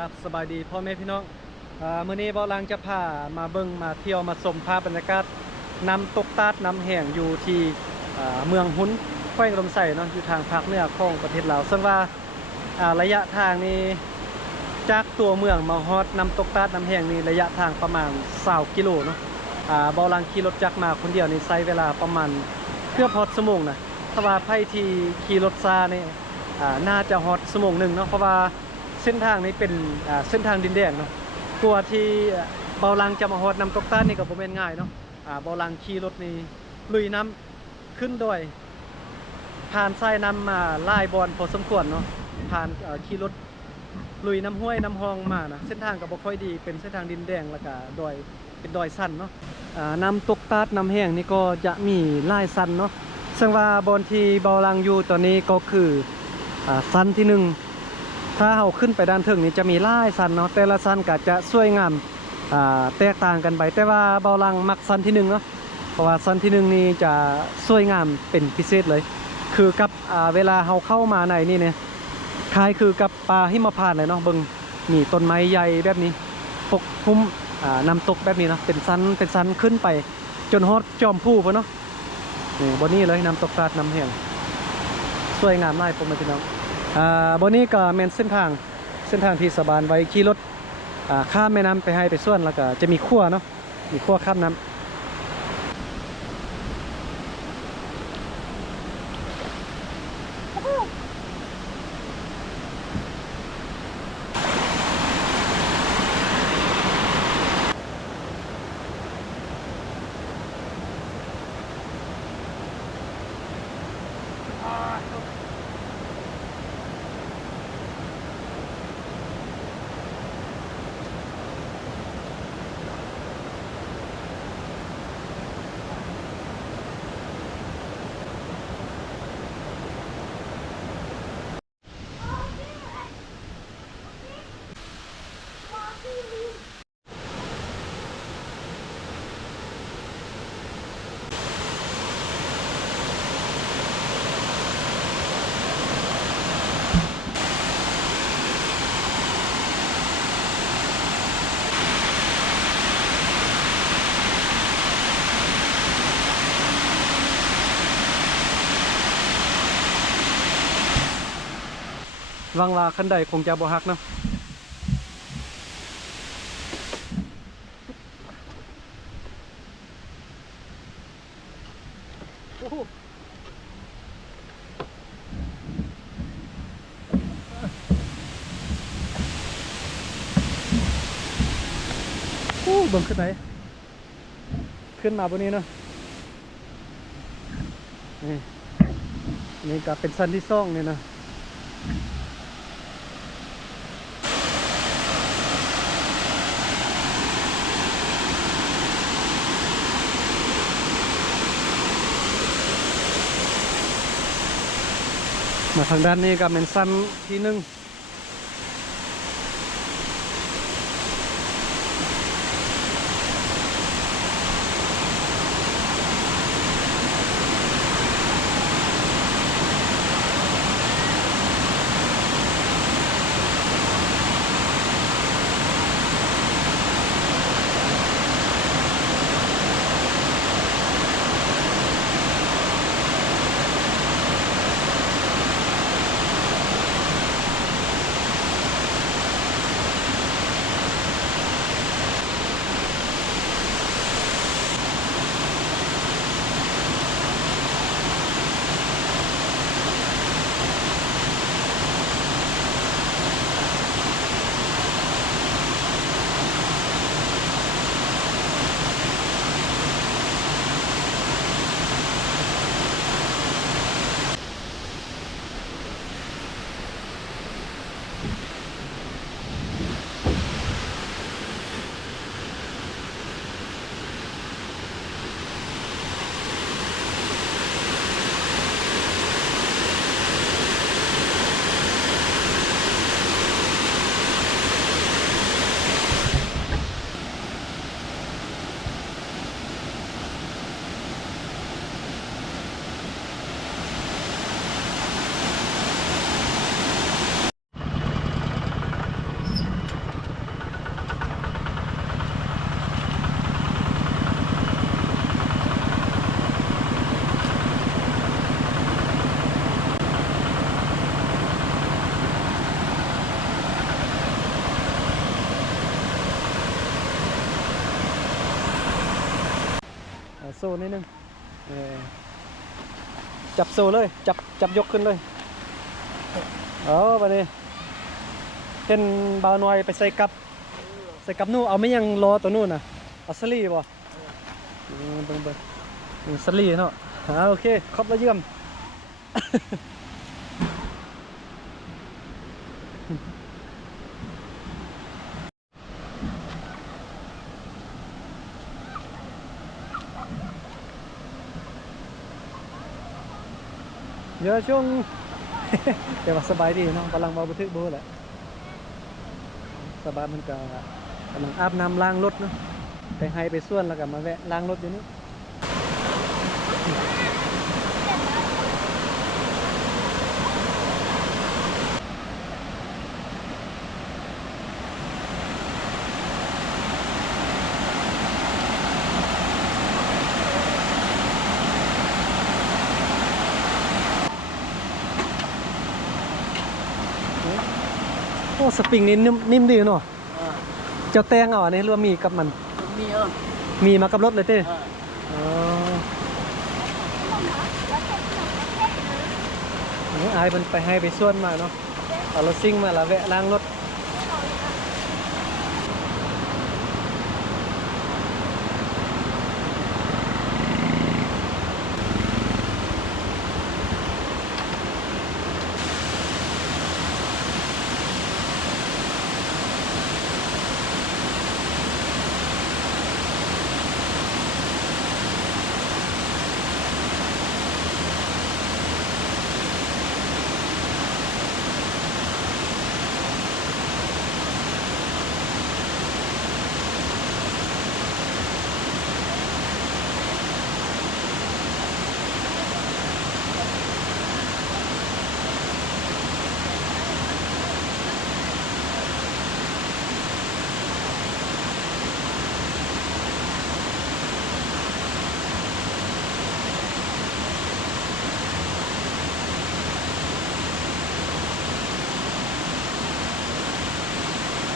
ครับสบายดีพ่อแม่พี่น้องมื้อนี้บ่ลังจะพามาเบิ่งมาเที่ยวมาชมภาพบรรยากาศน้ำตกตาดน้ำแห้งอยู่ที่เมืองหุนแขวงลมไส้เนาะอยู่ทางภาคเหนือของประเทศลาวซึ่งว่าระยะทางนี้จากตัวเมืองมาฮอดน้ำตกตาดน้ำแห้งนี่ระยะทางประมาณ20กิโลเนาะบ่ลังขี่รถจักรมาคนเดียวนี่ใช้เวลาประมาณเกือบฮอดชั่วโมงนะถ้าว่าไผที่ขี่รถซานี่น่าจะฮอดชั่วโมงนึงเนาะเพราะว่าเส้นทางนี้เป็นเส้นทางดินแดงเนาะกว่าที่เบาลังจะมาฮอดน้ำตกตาดนี่ก็บ่แม่นง่ายเนาะเบาลังขี่รถนี่ลุยน้ำขึ้นดอยผ่านสายน้ำมาหลายบอนพอสมควรเนาะผ่านขี่รถลุยน้ำห้วยน้ำหองมานะเส้นทางก็บ่ค่อยดีเป็นเส้นทางดินแดงแล้วก็ดอยเป็นดอยสั้นเนาะน้ำตกตาดน้ำแห้งนี่ก็จะมีหลายสั้นเนาะซึ่งว่าบอนที่เบาลังอยู่ตอนนี้ก็คือสั้นที่1ถ้าเราขึ้นไปด้านถึงนี่จะมีหลายสั้นเนาะแต่ละสั้นก็จะสวยงามแตกต่างกันไปแต่ว่าเบาลังมักสั้นที่1เนาะเพราะว่าสั้นที่1นี่จะสวยงามเป็นพิเศษเลยคือกับเวลาเราเข้ามาในนี่เนี่ยคล้ายคือกับป่าหิมพานต์เลยเนาะเบิ่งนี่ต้นไม้ใหญ่แบบนี้ปกคลุมน้ำตกแบบนี้เนาะเป็นสั้นขึ้นไปจนฮอดจอมผู้พุ่นเนาะนี่บ่นี้เลยน้ำตกตาดน้ำแห้งสวยงามหลายพ่อแม่พี่น้องบ่นี้ก็แม่นเส้นทางที่สบานไว้ขี่รถข้ามแม่น้ำไปให้ไปส่วนแล้วก็จะมีขั้วเนาะมีขั้วข้ามน้ำวังว่าคันใดคงจะบ่ฮักเนาะโอ้โหเบิ่งขึ้นไหนขึ้นมาบนนี้เนาะนี่ก็เป็นสั้นที่2นี่นะมาทางด้านนี้ก็เป็นสั้นที่1 โซ่นิดนึงจับโซ่เลยจับยกขึ้นเลยบัดนี้เห็นบ่าวน้อยไปใส่กับนู่นเอาไม่ยังรอตัวนู่นน่ะเอาสลีบ่เบิ่งสลีเนาะโอเคครบแล้วเยี่ยม เยอะช่วง แต่ว่าสบายดีเนาะกำลังเบาบันทึกบูแหละสบายมันก็กำลังอาบน้ำล้างรถเนาะไปให้ไปส่วนแล้วก็มาแวะล้างรถอยู่นี่โอ้สปริงนี่นิ่มดีเนาะเจ้าแตงเอาอันนี้หรือว่ามีกับมันมีมากับรถเลยเต้อายมันไปให้ไปส่วนมาเนาะเอารถซิ่งมาแล้วแวะล้างรถ